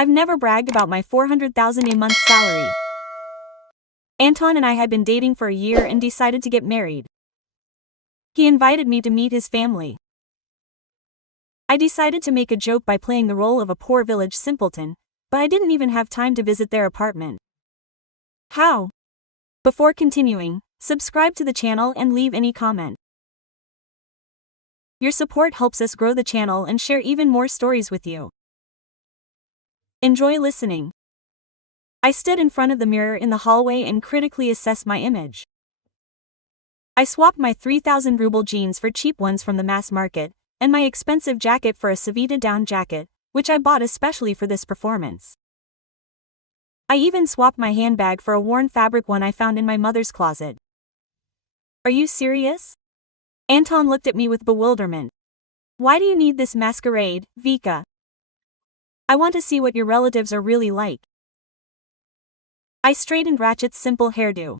I've never bragged about my 400,000 a month salary. Anton and I had been dating for a year and decided to get married. He invited me to meet his family. I decided to make a joke by playing the role of a poor village simpleton, but I didn't even have time to visit their apartment. How? Before continuing, subscribe to the channel and leave any comment. Your support helps us grow the channel and share even more stories with you. Enjoy listening. I stood in front of the mirror in the hallway and critically assessed my image. I swapped my 3,000 ruble jeans for cheap ones from the mass market, and my expensive jacket for a Savita down jacket, which I bought especially for this performance. I even swapped my handbag for a worn fabric one I found in my mother's closet. Are you serious? Anton looked at me with bewilderment. Why do you need this masquerade, Vika? I want to see what your relatives are really like. I straightened Ratchet's simple hairdo.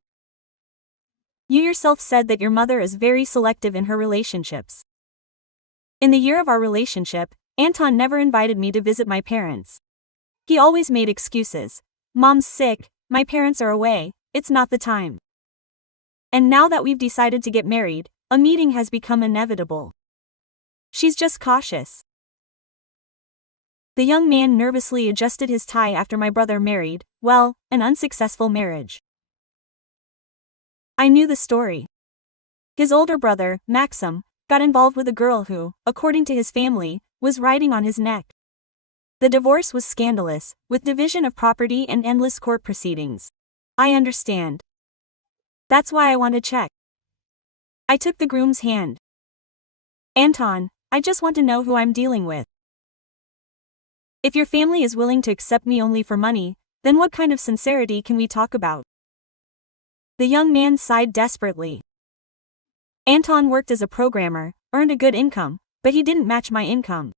You yourself said that your mother is very selective in her relationships. In the year of our relationship, Anton never invited me to visit my parents. He always made excuses. Mom's sick, my parents are away, it's not the time. And now that we've decided to get married, a meeting has become inevitable. She's just cautious. The young man nervously adjusted his tie after my brother married, well, an unsuccessful marriage. I knew the story. His older brother, Maxim, got involved with a girl who, according to his family, was riding on his neck. The divorce was scandalous, with division of property and endless court proceedings. I understand. That's why I want to check. I took the groom's hand. Anton, I just want to know who I'm dealing with. If your family is willing to accept me only for money, then what kind of sincerity can we talk about? The young man sighed desperately. Anton worked as a programmer, earned a good income, but he didn't match my income.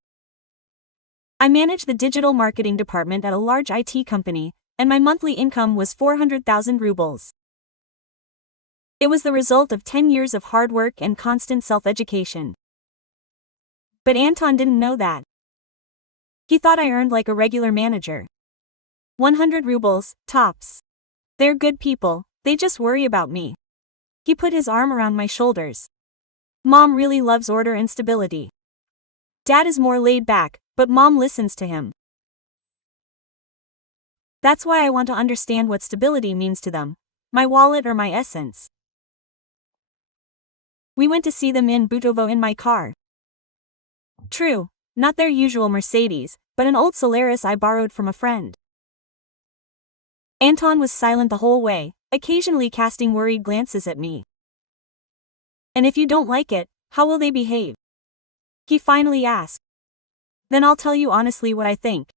I managed the digital marketing department at a large IT company, and my monthly income was 400,000 rubles. It was the result of 10 years of hard work and constant self-education. But Anton didn't know that. He thought I earned like a regular manager. 100 rubles, tops. They're good people, they just worry about me. He put his arm around my shoulders. Mom really loves order and stability. Dad is more laid back, but Mom listens to him. That's why I want to understand what stability means to them, my wallet or my essence. We went to see them in Butovo in my car. True, not their usual Mercedes, but an old Solaris I borrowed from a friend. Anton was silent the whole way, occasionally casting worried glances at me. And if you don't like it, how will they behave? He finally asked. Then I'll tell you honestly what I think.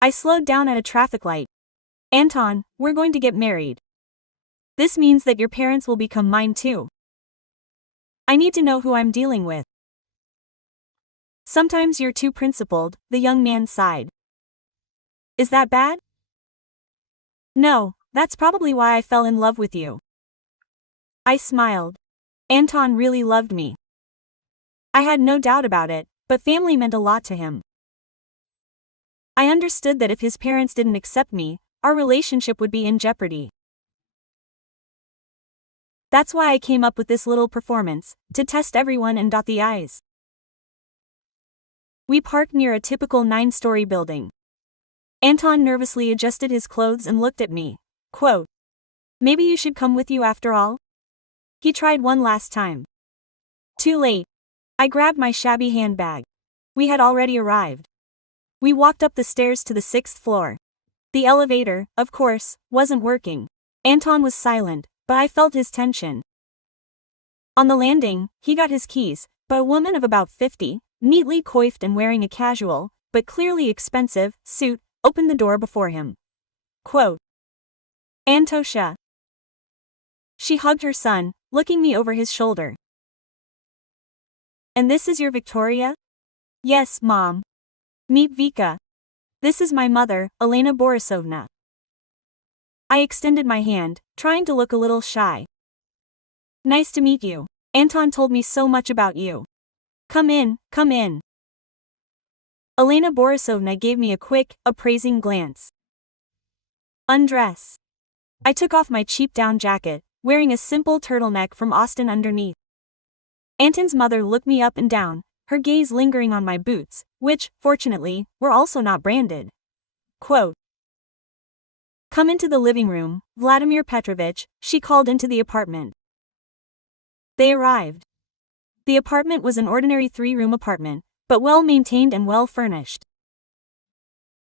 I slowed down at a traffic light. Anton, we're going to get married. This means that your parents will become mine too. I need to know who I'm dealing with. Sometimes you're too principled, the young man sighed. Is that bad? No, that's probably why I fell in love with you. I smiled. Anton really loved me. I had no doubt about it, but family meant a lot to him. I understood that if his parents didn't accept me, our relationship would be in jeopardy. That's why I came up with this little performance, to test everyone and dot the I's. We parked near a typical 9-story building. Anton nervously adjusted his clothes and looked at me. Quote, maybe you should come with you after all? He tried one last time. Too late. I grabbed my shabby handbag. We had already arrived. We walked up the stairs to the 6th floor. The elevator, of course, wasn't working. Anton was silent, but I felt his tension. On the landing, he got his keys, but a woman of about 50, neatly coiffed and wearing a casual, but clearly expensive, suit, opened the door before him. Quote, Antosha. She hugged her son, looking me over his shoulder. And this is your Victoria? Yes, Mom. Meet Vika. This is my mother, Elena Borisovna. I extended my hand, trying to look a little shy. Nice to meet you. Anton told me so much about you. Come in, come in. Elena Borisovna gave me a quick, appraising glance. Undress. I took off my cheap down jacket, wearing a simple turtleneck from Austin underneath. Anton's mother looked me up and down, her gaze lingering on my boots, which, fortunately, were also not branded. Quote. Come into the living room, Vladimir Petrovich, she called into the apartment. They arrived. The apartment was an ordinary 3-room apartment, but well-maintained and well-furnished.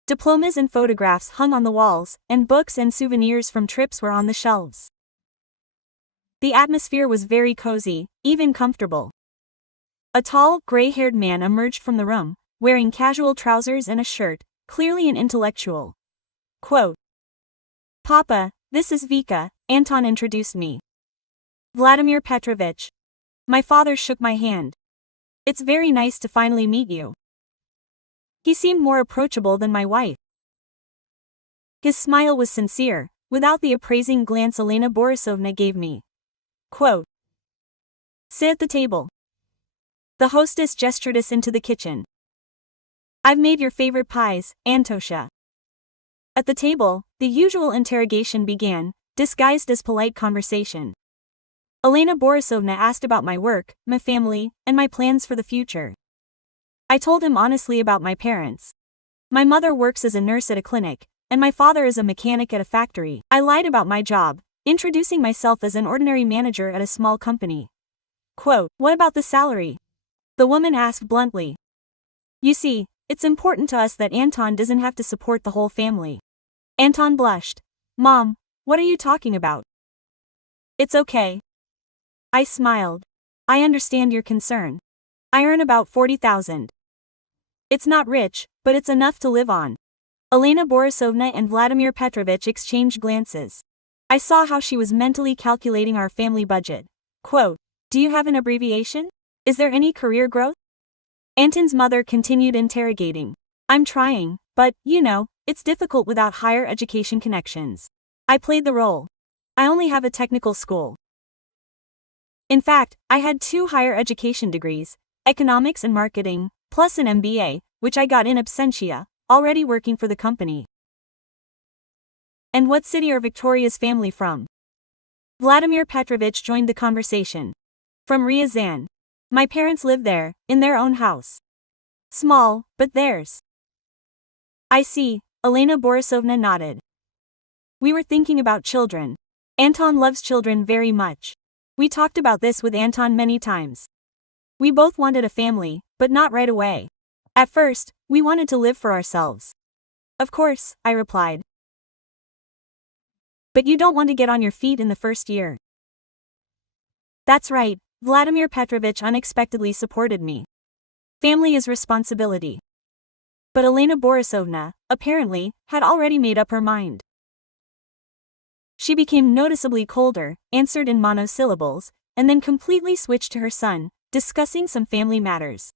Diplomas and photographs hung on the walls, and books and souvenirs from trips were on the shelves. The atmosphere was very cozy, even comfortable. A tall, gray-haired man emerged from the room, wearing casual trousers and a shirt, clearly an intellectual. Quote. Papa, this is Vika, Anton introduced me. Vladimir Petrovich. My father shook my hand. It's very nice to finally meet you. He seemed more approachable than my wife. His smile was sincere, without the appraising glance Elena Borisovna gave me. Quote. Sit at the table. The hostess gestured us into the kitchen. I've made your favorite pies, Antosha. At the table, the usual interrogation began, disguised as polite conversation. Elena Borisovna asked about my work, my family, and my plans for the future. I told him honestly about my parents. My mother works as a nurse at a clinic, and my father is a mechanic at a factory. I lied about my job, introducing myself as an ordinary manager at a small company. Quote, what about the salary? The woman asked bluntly. You see, it's important to us that Anton doesn't have to support the whole family. Anton blushed. Mom, what are you talking about? It's okay. I smiled. I understand your concern. I earn about 40,000. It's not rich, but it's enough to live on. Elena Borisovna and Vladimir Petrovich exchanged glances. I saw how she was mentally calculating our family budget. Quote, do you have an abbreviation? Is there any career growth? Anton's mother continued interrogating. I'm trying, but, you know, it's difficult without higher education connections. I played the role. I only have a technical school. In fact, I had 2 higher education degrees, economics and marketing, plus an MBA, which I got in absentia, already working for the company. And what city are Victoria's family from? Vladimir Petrovich joined the conversation. From Ryazan. My parents live there, in their own house. Small, but theirs. I see, Elena Borisovna nodded. We were thinking about children. Anton loves children very much. We talked about this with Anton many times. We both wanted a family, but not right away. At first, we wanted to live for ourselves. Of course, I replied. But you don't want to get on your feet in the first year. That's right, Vladimir Petrovich unexpectedly supported me. Family is responsibility. But Elena Borisovna, apparently, had already made up her mind. She became noticeably colder, answered in monosyllables, and then completely switched to her son, discussing some family matters.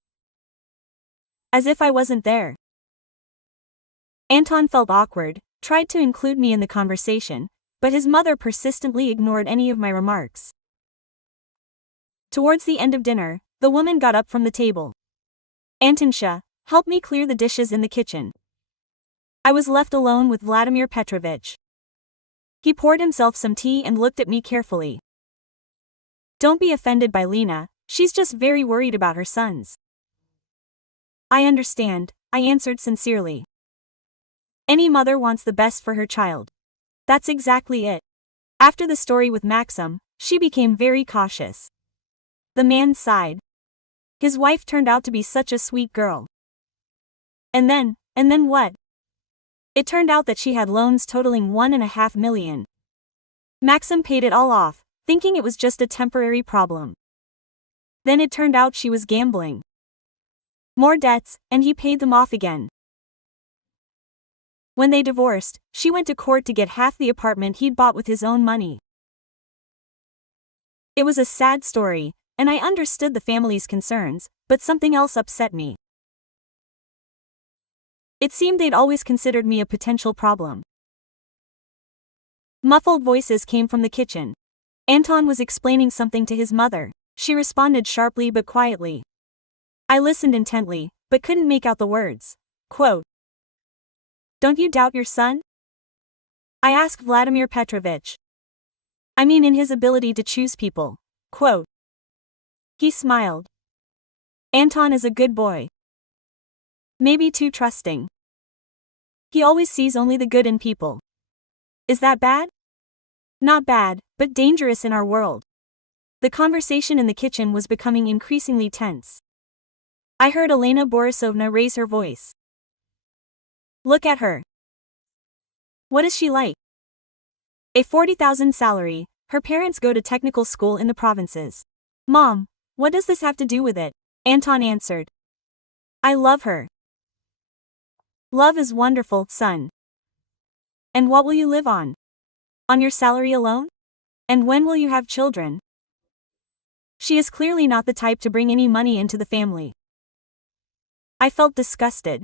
As if I wasn't there. Anton felt awkward, tried to include me in the conversation, but his mother persistently ignored any of my remarks. Towards the end of dinner, the woman got up from the table. Antonsha, help me clear the dishes in the kitchen. I was left alone with Vladimir Petrovich. He poured himself some tea and looked at me carefully. Don't be offended by Lena, she's just very worried about her sons. I understand, I answered sincerely. Any mother wants the best for her child. That's exactly it. After the story with Maxim, she became very cautious. The man sighed. His wife turned out to be such a sweet girl. And then what? It turned out that she had loans totaling 1.5 million. Maxim paid it all off, thinking it was just a temporary problem. Then it turned out she was gambling. More debts, and he paid them off again. When they divorced, she went to court to get half the apartment he'd bought with his own money. It was a sad story, and I understood the family's concerns, but something else upset me. It seemed they'd always considered me a potential problem. Muffled voices came from the kitchen. Anton was explaining something to his mother. She responded sharply but quietly. I listened intently, but couldn't make out the words. Quote, "Don't you doubt your son?" I asked Vladimir Petrovich. I mean in his ability to choose people. Quote. He smiled. Anton is a good boy. Maybe too trusting. He always sees only the good in people. Is that bad? Not bad, but dangerous in our world. The conversation in the kitchen was becoming increasingly tense. I heard Elena Borisovna raise her voice. Look at her. What is she like? A 40,000 salary, her parents go to technical school in the provinces. Mom, what does this have to do with it? Anton answered. I love her. Love is wonderful, son. And what will you live on? On your salary alone? And when will you have children? She is clearly not the type to bring any money into the family. I felt disgusted.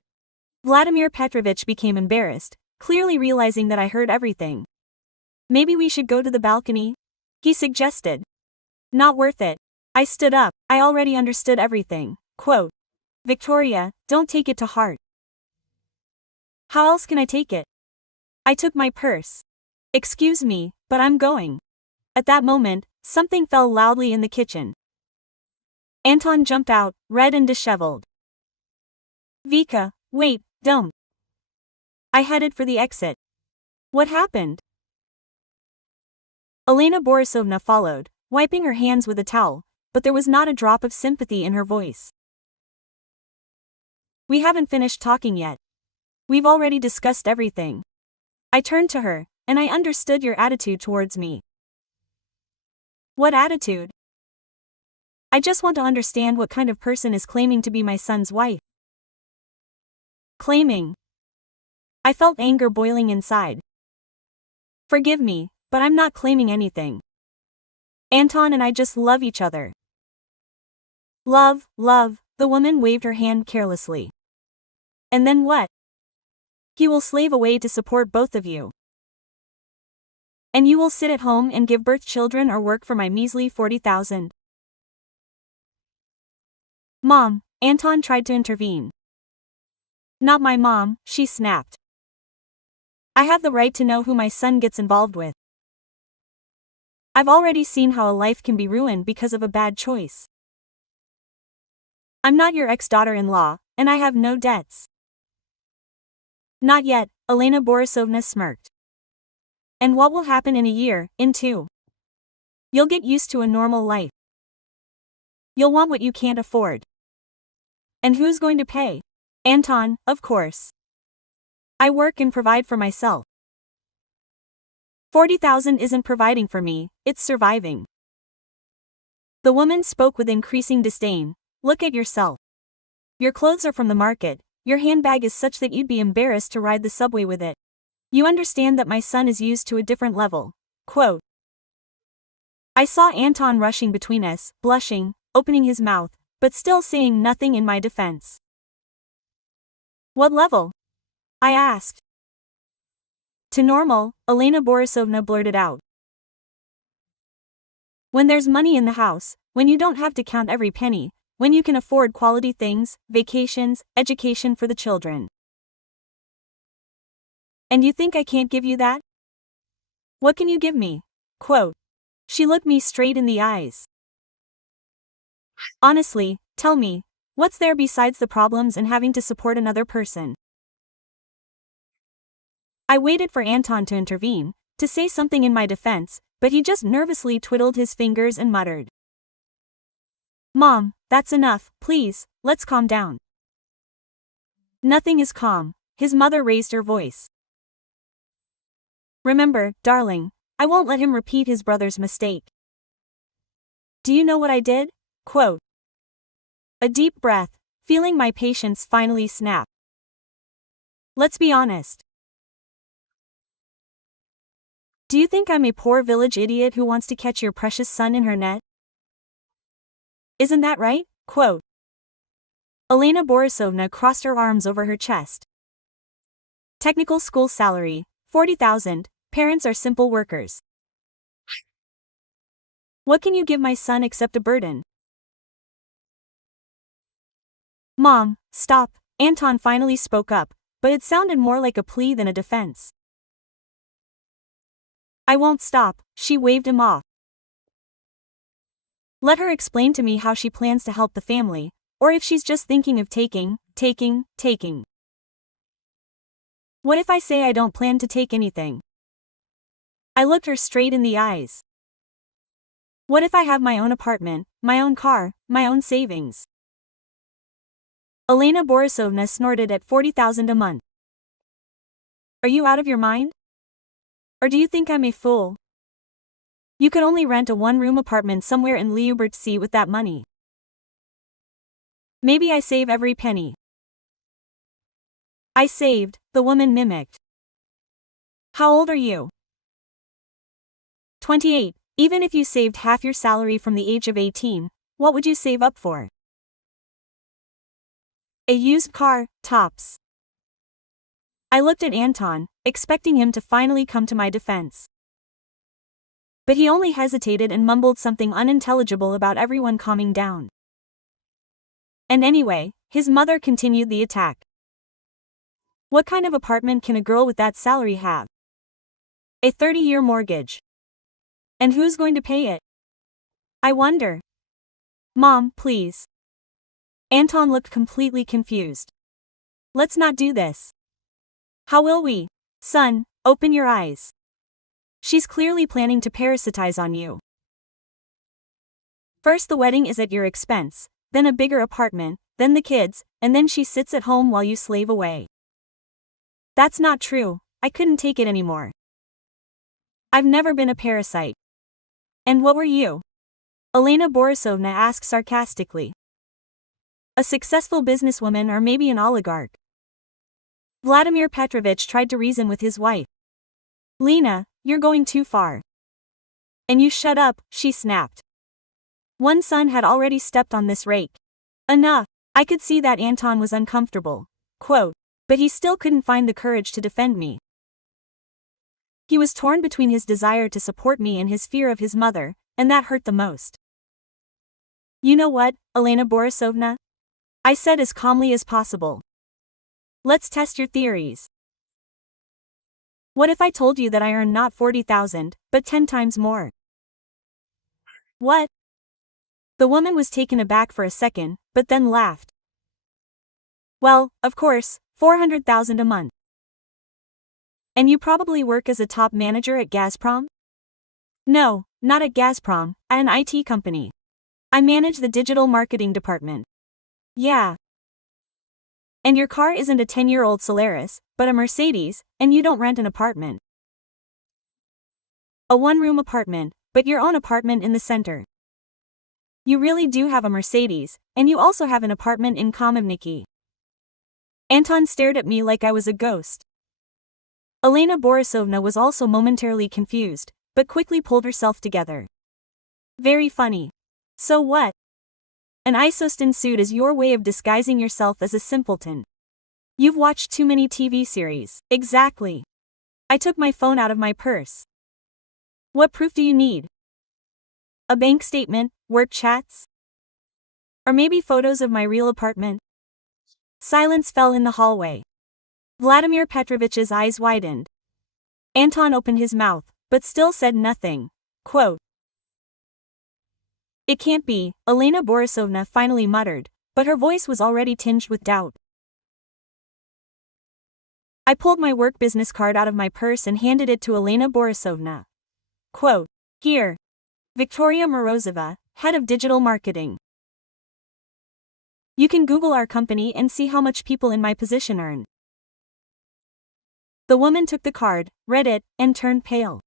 Vladimir Petrovich became embarrassed, clearly realizing that I heard everything. Maybe we should go to the balcony? He suggested. Not worth it. I stood up, I already understood everything. Quote. Victoria, don't take it to heart. How else can I take it? I took my purse. Excuse me, but I'm going. At that moment, something fell loudly in the kitchen. Anton jumped out, red and disheveled. Vika, wait, don't. I headed for the exit. What happened? Elena Borisovna followed, wiping her hands with a towel, but there was not a drop of sympathy in her voice. We haven't finished talking yet. We've already discussed everything. I turned to her, and I understood your attitude towards me. What attitude? I just want to understand what kind of person is claiming to be my son's wife. Claiming. I felt anger boiling inside. Forgive me, but I'm not claiming anything. Anton and I just love each other. Love, the woman waved her hand carelessly. And then what? He will slave away to support both of you. And you will sit at home and give birth children or work for my measly 40,000. Mom, Anton tried to intervene. Not my mom, she snapped. I have the right to know who my son gets involved with. I've already seen how a life can be ruined because of a bad choice. I'm not your ex-daughter-in-law, and I have no debts. Not yet, Elena Borisovna smirked. And what will happen in a year, in two? You'll get used to a normal life. You'll want what you can't afford. And who's going to pay? Anton, of course. I work and provide for myself. 40,000 isn't providing for me, it's surviving. The woman spoke with increasing disdain. Look at yourself. Your clothes are from the market, your handbag is such that you'd be embarrassed to ride the subway with it. You understand that my son is used to a different level. Quote. I saw Anton rushing between us, blushing, opening his mouth, but still saying nothing in my defense. What level? I asked. To normal, Elena Borisovna blurted out. When there's money in the house, when you don't have to count every penny, when you can afford quality things, vacations, education for the children. And you think I can't give you that? What can you give me? Quote. She looked me straight in the eyes. Honestly, tell me, what's there besides the problems and having to support another person? I waited for Anton to intervene, to say something in my defense, but he just nervously twiddled his fingers and muttered. Mom, that's enough, please, let's calm down. Nothing is calm, his mother raised her voice. Remember, darling, I won't let him repeat his brother's mistake. Do you know what I did? Quote. A deep breath, feeling my patience finally snap. Let's be honest. Do you think I'm a poor village idiot who wants to catch your precious son in her net? Isn't that right? Quote. Elena Borisovna crossed her arms over her chest. Technical school salary, 40,000, parents are simple workers. What can you give my son except a burden? Mom, stop, Anton finally spoke up, but it sounded more like a plea than a defense. I won't stop, she waved him off. Let her explain to me how she plans to help the family, or if she's just thinking of taking. What if I say I don't plan to take anything? I looked her straight in the eyes. What if I have my own apartment, my own car, my own savings? Elena Borisovna snorted at 40,000 a month. Are you out of your mind? Or do you think I'm a fool? You could only rent a one-room apartment somewhere in Lyubertsy with that money. Maybe I save every penny. I saved, the woman mimicked. How old are you? 28. Even if you saved half your salary from the age of 18, what would you save up for? A used car, tops. I looked at Anton, expecting him to finally come to my defense. But he only hesitated and mumbled something unintelligible about everyone calming down. And anyway, his mother continued the attack. What kind of apartment can a girl with that salary have? A 30-year mortgage. And who's going to pay it? I wonder. Mom, please. Anton looked completely confused. Let's not do this. How will we? Son, open your eyes. She's clearly planning to parasitize on you. First the wedding is at your expense, then a bigger apartment, then the kids, and then she sits at home while you slave away. That's not true, I couldn't take it anymore. I've never been a parasite. And what were you? Elena Borisovna asked sarcastically. A successful businesswoman or maybe an oligarch. Vladimir Petrovich tried to reason with his wife. Lena, you're going too far. And you shut up, she snapped. One son had already stepped on this rake. Enough. I could see that Anton was uncomfortable. Quote, but he still couldn't find the courage to defend me. He was torn between his desire to support me and his fear of his mother, and that hurt the most. You know what, Elena Borisovna? I said as calmly as possible. Let's test your theories. What if I told you that I earn not 40,000, but 10 times more? What? The woman was taken aback for a second, but then laughed. Well, of course, 400,000 a month. And you probably work as a top manager at Gazprom? No, not at Gazprom, at an IT company. I manage the digital marketing department. Yeah. And your car isn't a 10-year-old Solaris, but a Mercedes, and you don't rent an apartment. A one-room apartment, but your own apartment in the center. You really do have a Mercedes, and you also have an apartment in Kamenivniki. Anton stared at me like I was a ghost. Elena Borisovna was also momentarily confused, but quickly pulled herself together. Very funny. So what? An isostin suit is your way of disguising yourself as a simpleton. You've watched too many TV series. Exactly. I took my phone out of my purse. What proof do you need? A bank statement, work chats? Or maybe photos of my real apartment? Silence fell in the hallway. Vladimir Petrovich's eyes widened. Anton opened his mouth, but still said nothing. Quote, it can't be, Elena Borisovna finally muttered, but her voice was already tinged with doubt. I pulled my work business card out of my purse and handed it to Elena Borisovna. Quote, here. Victoria Morozova, head of digital marketing. You can Google our company and see how much people in my position earn. The woman took the card, read it, and turned pale.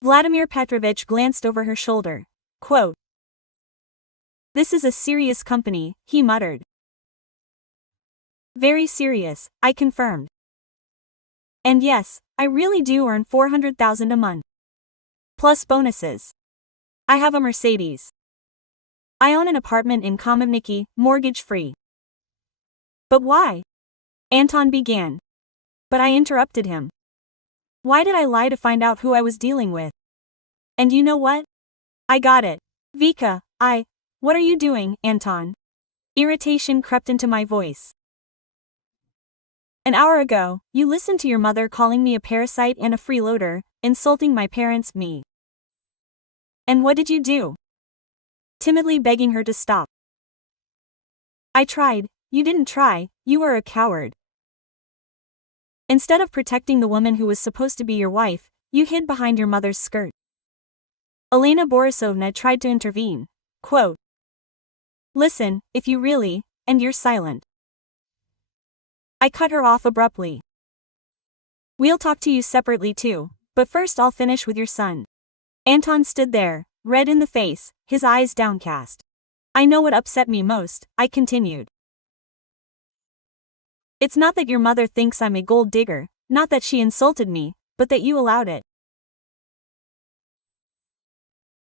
Vladimir Petrovich glanced over her shoulder. Quote, this is a serious company, he muttered. Very serious, I confirmed. And yes, I really do earn 400,000 a month. Plus bonuses. I have a Mercedes. I own an apartment in Kamenivniki, mortgage-free. But why? Anton began. But I interrupted him. Why did I lie to find out who I was dealing with? And you know what? I got it. Vika, what are you doing, Anton? Irritation crept into my voice. An hour ago, you listened to your mother calling me a parasite and a freeloader, insulting my parents, me. And what did you do? Timidly begging her to stop. I tried. You didn't try, you were a coward. Instead of protecting the woman who was supposed to be your wife, you hid behind your mother's skirt. Elena Borisovna tried to intervene. Quote, listen, if you really, and you're silent. I cut her off abruptly. We'll talk to you separately too, but first I'll finish with your son. Anton stood there, red in the face, his eyes downcast. I know what upset me most, I continued. It's not that your mother thinks I'm a gold digger, not that she insulted me, but that you allowed it.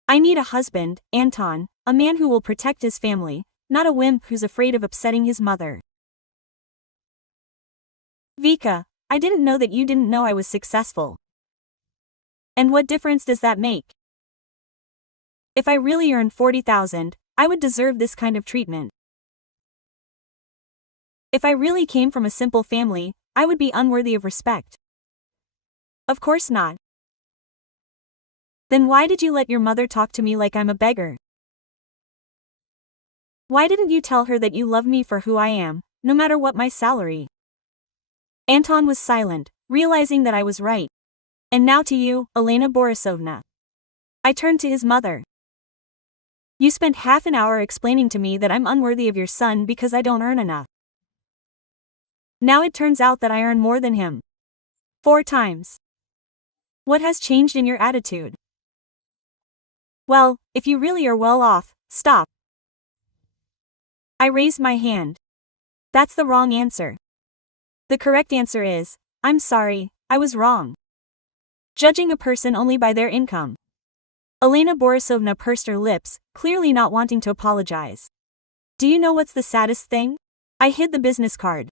I need a husband, Anton, a man who will protect his family, not a wimp who's afraid of upsetting his mother. Vika, I didn't know that you didn't know I was successful. And what difference does that make? If I really earned 40,000, I would deserve this kind of treatment. If I really came from a simple family, I would be unworthy of respect. Of course not. Then why did you let your mother talk to me like I'm a beggar? Why didn't you tell her that you love me for who I am, no matter what my salary? Anton was silent, realizing that I was right. And now to you, Elena Borisovna. I turned to his mother. You spent half an hour explaining to me that I'm unworthy of your son because I don't earn enough. Now it turns out that I earn more than him. 4 times. What has changed in your attitude? Well, if you really are well off, stop. I raised my hand. That's the wrong answer. The correct answer is, I'm sorry, I was wrong. Judging a person only by their income. Elena Borisovna pursed her lips, clearly not wanting to apologize. Do you know what's the saddest thing? I hid the business card.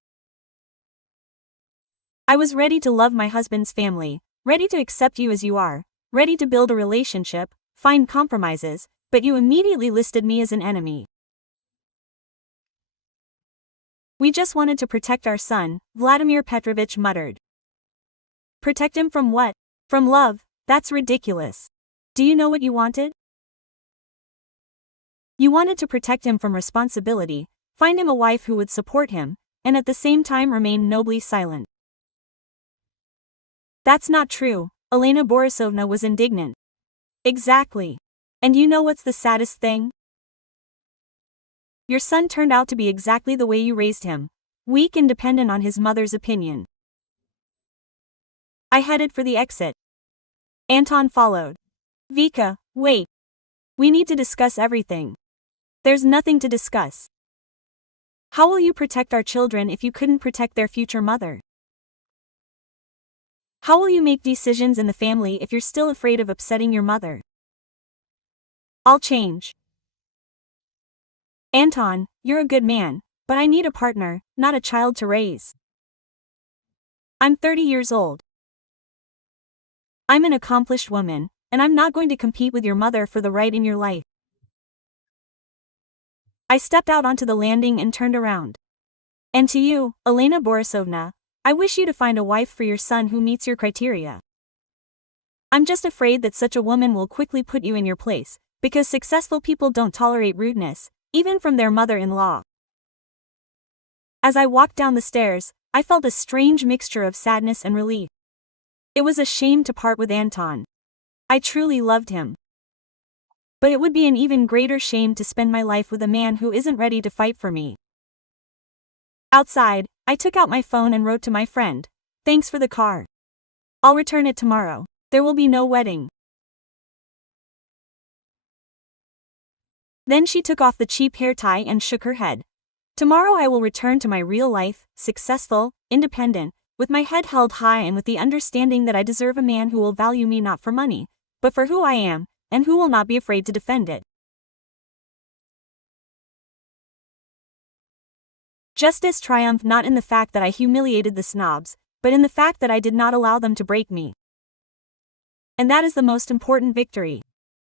I was ready to love my husband's family, ready to accept you as you are, ready to build a relationship, find compromises, but you immediately listed me as an enemy. We just wanted to protect our son, Vladimir Petrovich muttered. Protect him from what? From love, that's ridiculous. Do you know what you wanted? You wanted to protect him from responsibility, find him a wife who would support him, and at the same time remain nobly silent. That's not true, Elena Borisovna was indignant. Exactly. And you know what's the saddest thing? Your son turned out to be exactly the way you raised him, weak and dependent on his mother's opinion. I headed for the exit. Anton followed. Vika, wait. We need to discuss everything. There's nothing to discuss. How will you protect our children if you couldn't protect their future mother? How will you make decisions in the family if you're still afraid of upsetting your mother? I'll change. Anton, you're a good man, but I need a partner, not a child to raise. I'm 30 years old. I'm an accomplished woman, and I'm not going to compete with your mother for the right in your life. I stepped out onto the landing and turned around. And to you, Elena Borisovna, I wish you to find a wife for your son who meets your criteria. I'm just afraid that such a woman will quickly put you in your place, because successful people don't tolerate rudeness, even from their mother-in-law. As I walked down the stairs, I felt a strange mixture of sadness and relief. It was a shame to part with Anton. I truly loved him. But it would be an even greater shame to spend my life with a man who isn't ready to fight for me. Outside, I took out my phone and wrote to my friend, "Thanks for the car. I'll return it tomorrow. There will be no wedding." Then she took off the cheap hair tie and shook her head. Tomorrow I will return to my real life, successful, independent, with my head held high and with the understanding that I deserve a man who will value me not for money, but for who I am, and who will not be afraid to defend it. Justice triumphed not in the fact that I humiliated the snobs, but in the fact that I did not allow them to break me. And that is the most important victory.